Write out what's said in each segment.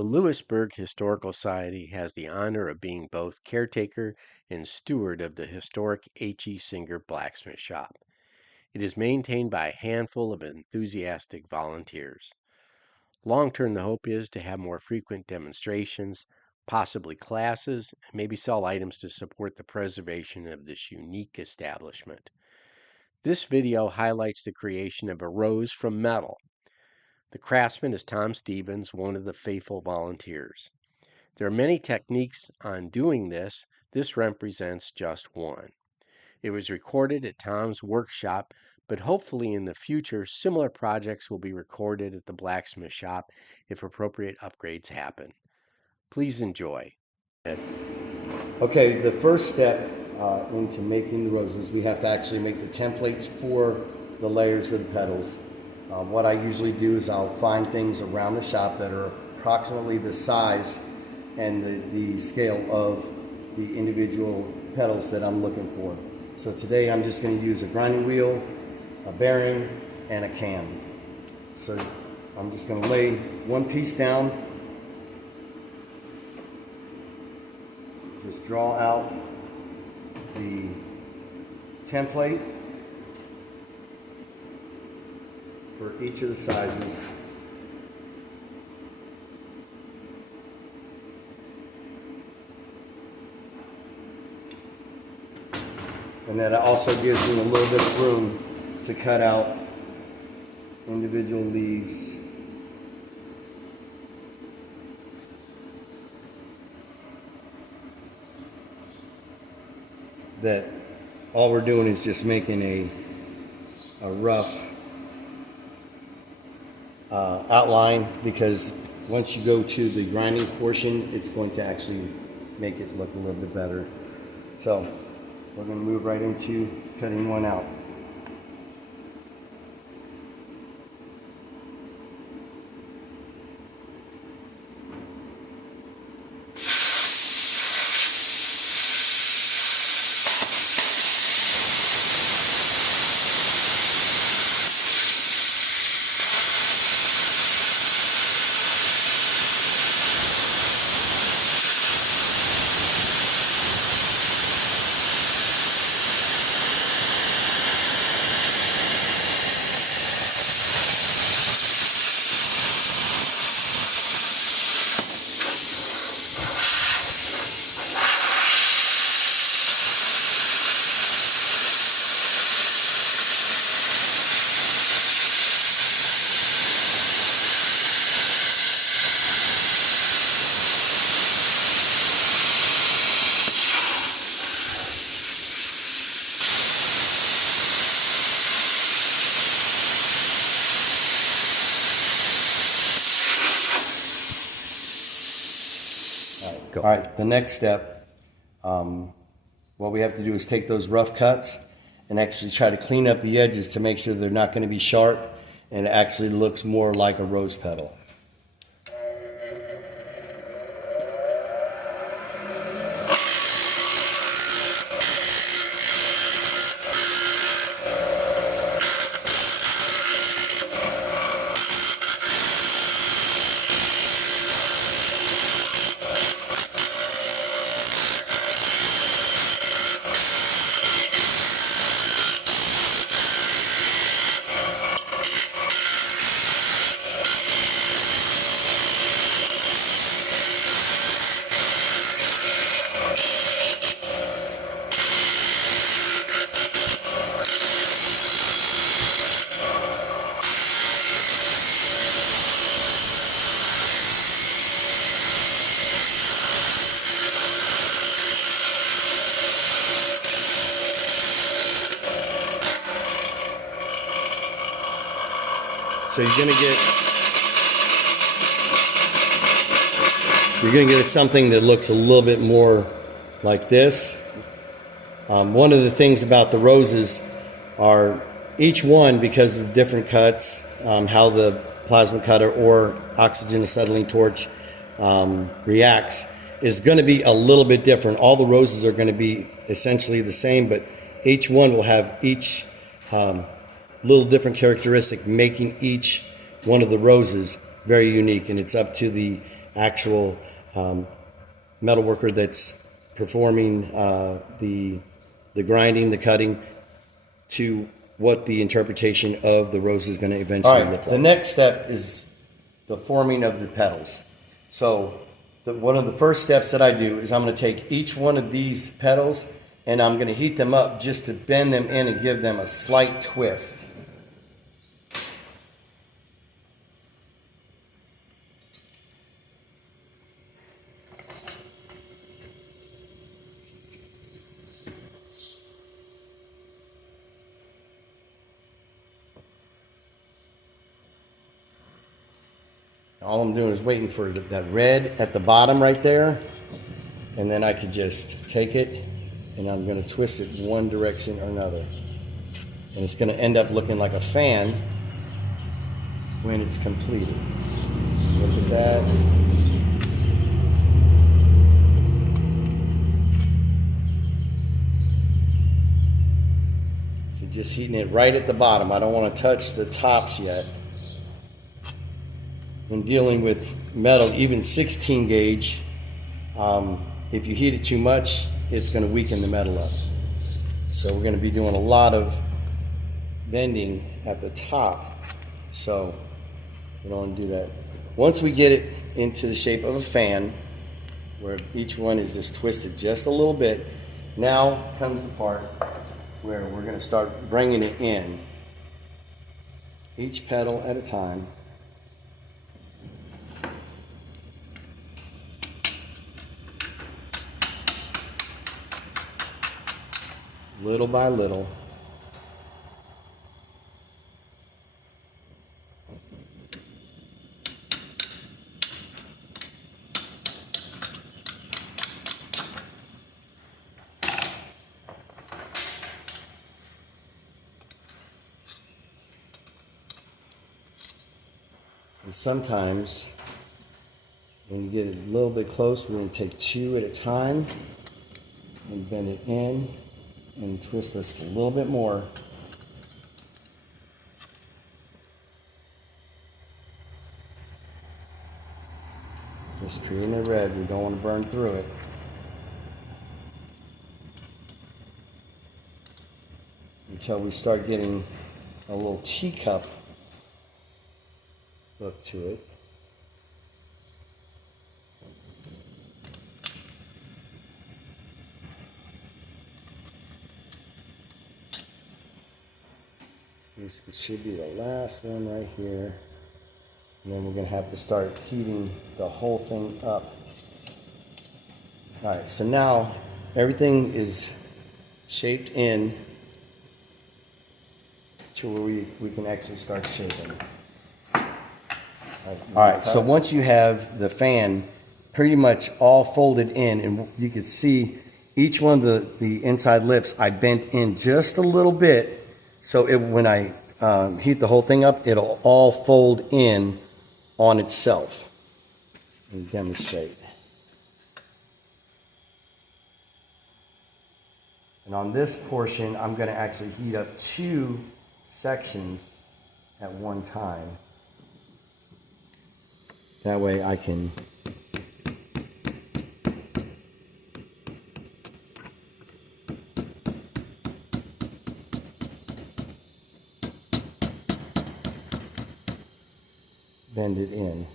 The Lewisburg Historical Society has the honor of being both caretaker and steward of the historic H.E. Singer Blacksmith Shop. It is maintained by a handful of enthusiastic volunteers. Long term, the hope is to have more frequent demonstrations, possibly classes, and maybe sell items to support the preservation of this unique establishment. This video highlights the creation of a rose from metal. The craftsman is Tom Stevens, one of the faithful volunteers. There are many techniques on doing this. This represents just one. It was recorded at Tom's workshop, but hopefully in the future, similar projects will be recorded at the Blacksmith Shop if appropriate upgrades happen. Please enjoy. Okay, the first step into making the roses, we have to actually make the templates for the layers of the petals. What I usually do is I'll find things around the shop that are approximately the size and the scale of the individual petals that I'm looking for. So today I'm just going to use a grinding wheel, a bearing, and a can. So I'm just going to lay one piece down, just draw out the template for each of the sizes. And that also gives me a little bit of room to cut out individual leaves. That all we're doing is just making a rough outline, because once you go to the grinding portion, it's going to actually make it look a little bit better. So we're going to move right into cutting one out. All right, the next step, what we have to do is take those rough cuts and actually try to clean up the edges to make sure they're not going to be sharp, and it actually looks more like a rose petal. So you're gonna get something that looks a little bit more like this. One of the things about the roses are each one, because of the different cuts, how the plasma cutter or oxygen acetylene torch reacts, is going to be a little bit different. All the roses are going to be essentially the same, but each one will have each little different characteristic, making each one of the roses very unique. And it's up to the actual metal worker that's performing the grinding, the cutting, to what the interpretation of the rose is going to eventually look like. The next step is the forming of the petals. So one of the first steps that I do is I'm going to take each one of these petals and I'm going to heat them up just to bend them in and give them a slight twist. All I'm doing is waiting for that red at the bottom right there, and then I could just take it and I'm going to twist it one direction or another. And it's going to end up looking like a fan when it's completed. Just look at that. So just heating it right at the bottom. I don't want to touch the tops yet. When dealing with metal, even 16 gauge, if you heat it too much, it's going to weaken the metal up. So we're going to be doing a lot of bending at the top. So we don't want to do that. Once we get it into the shape of a fan, where each one is just twisted just a little bit, now comes the part where we're going to start bringing it in, each petal at a time. Little by little. And sometimes, when you get it a little bit close, we're going to take two at a time and bend it in and twist this a little bit more. Just creating a red, we don't want to burn through it. Until we start getting a little teacup look to it. This should be the last one right here. And then we're going to have to start heating the whole thing up. All right, so now everything is shaped in to where we can actually start shaping. All right, so once you have the fan pretty much all folded in, and you can see each one of the inside lips, I bent in just a little bit, so when I heat the whole thing up, it'll all fold in on itself. Let me demonstrate. And on this portion, I'm going to actually heat up two sections at one time. That way I can bend it in.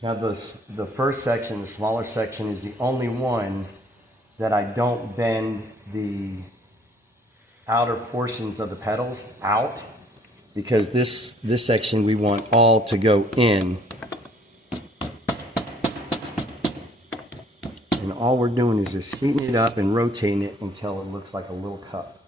Now the first section, the smaller section, is the only one that I don't bend the outer portions of the petals out, because this section we want all to go in. And all we're doing is just heating it up and rotating it until it looks like a little cup.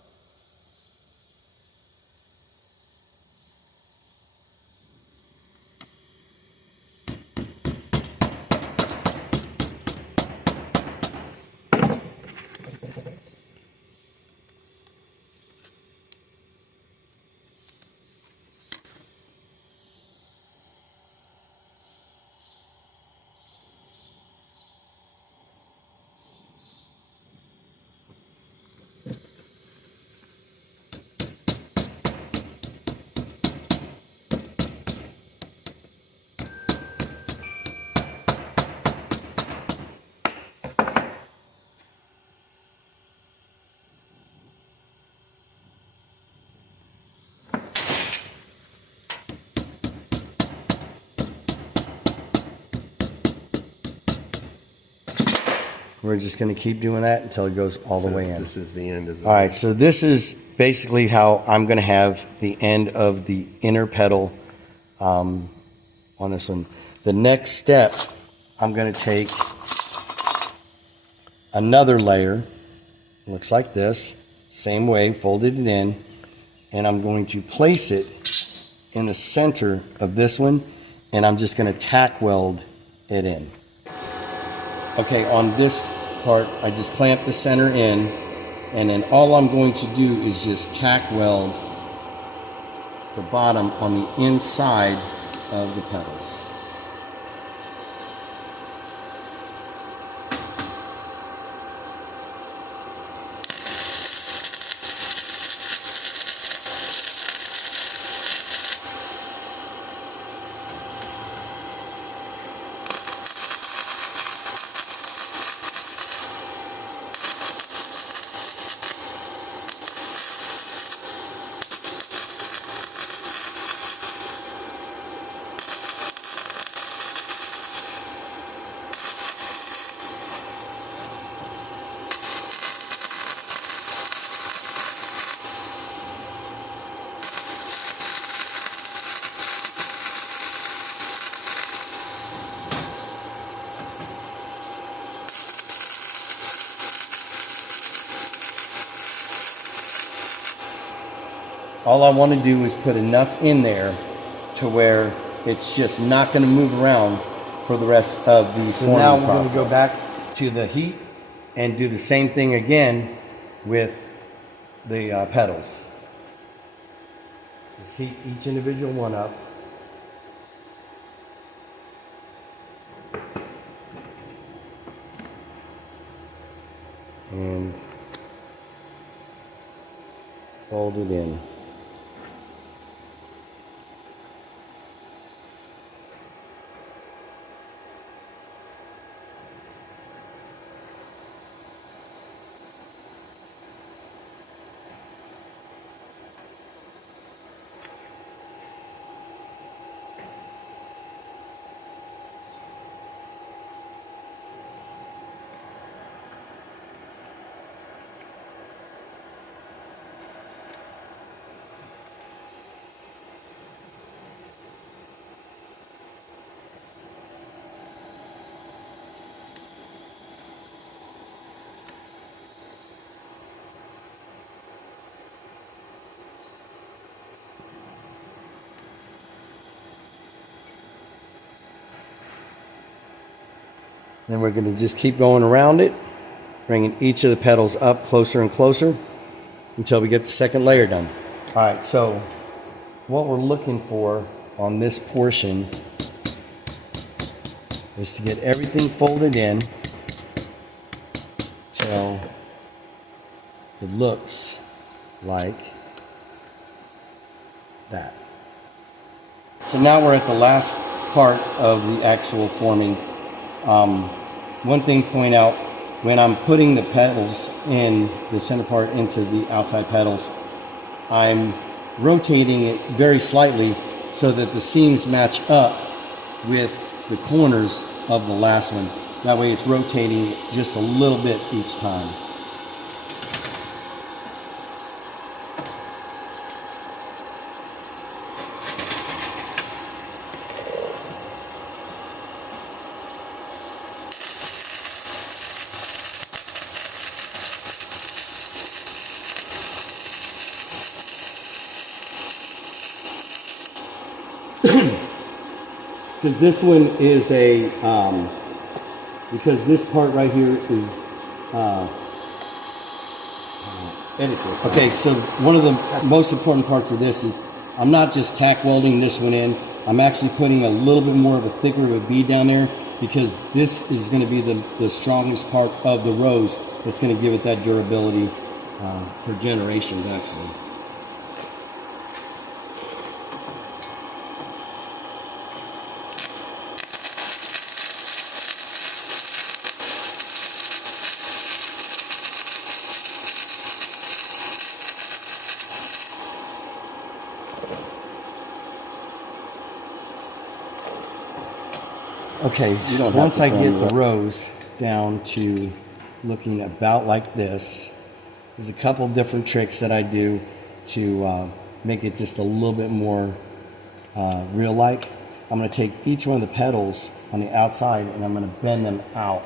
We're just going to keep doing that until it goes all the way in. This is the end of the... All right, so this is basically how I'm going to have the end of the inner pedal on this one. The next step, I'm going to take another layer, looks like this, same way, folded it in, and I'm going to place it in the center of this one, and I'm just going to tack weld it in. Okay, on this part, I just clamp the center in, and then all I'm going to do is just tack weld the bottom on the inside of the pedals. All I want to do is put enough in there to where it's just not going to move around for the rest of the forming process. So now we're going to go back to the heat and do the same thing again with the pedals. Just heat each individual one up. And fold it in. Then we're going to just keep going around it, bringing each of the pedals up closer and closer until we get the second layer done. All right, so what we're looking for on this portion is to get everything folded in till it looks like that. So now we're at the last part of the actual forming. One thing to point out, when I'm putting the pedals in, the center part into the outside pedals, I'm rotating it very slightly so that the seams match up with the corners of the last one. That way it's rotating just a little bit each time. Because this one is a, because this part right here is edit this. Okay, so one of the most important parts of this is I'm not just tack welding this one in, I'm actually putting a little bit more of a thicker of a bead down there, because this is going to be the strongest part of the rose that's going to give it that durability for generations actually. Okay, once I get the rose down to looking about like this. There's a couple different tricks that I do to make it just a little bit more real-like. I'm going to take each one of the petals on the outside and I'm going to bend them out.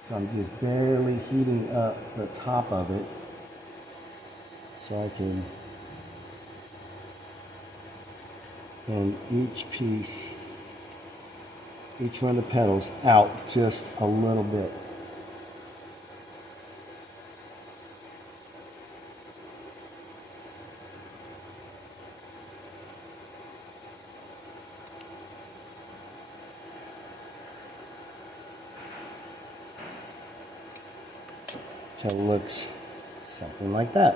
So I'm just barely heating up the top of it so I can bend each piece, each one of the petals out just a little bit. Till it looks something like that.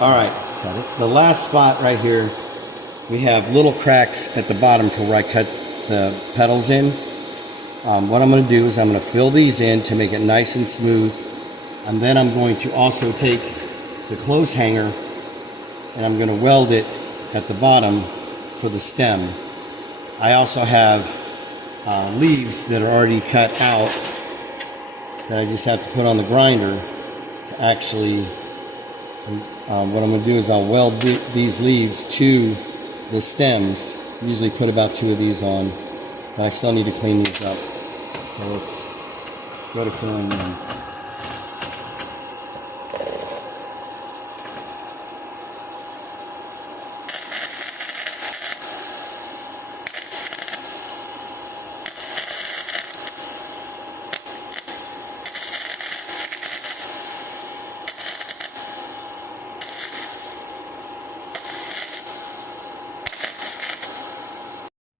All right, got it. The last spot right here, we have little cracks at the bottom for where I cut the petals in. What I'm going to do is I'm going to fill these in to make it nice and smooth. And then I'm going to also take the clothes hanger and I'm going to weld it at the bottom for the stem. I also have leaves that are already cut out that I just have to put on the grinder to actually, what I'm going to do is I'll weld these leaves to the stems. Usually put about 2 of these on, but I still need to clean these up. So let's go to filling them.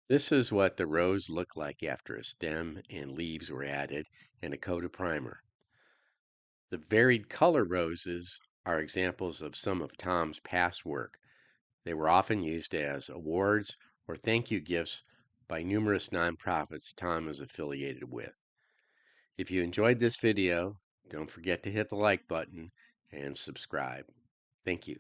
This is what the rose looked like after a stem and leaves were added and a coat of primer. The varied color roses are examples of some of Tom's past work. They were often used as awards or thank you gifts by numerous nonprofits Tom is affiliated with. If you enjoyed this video, don't forget to hit the like button and subscribe. Thank you.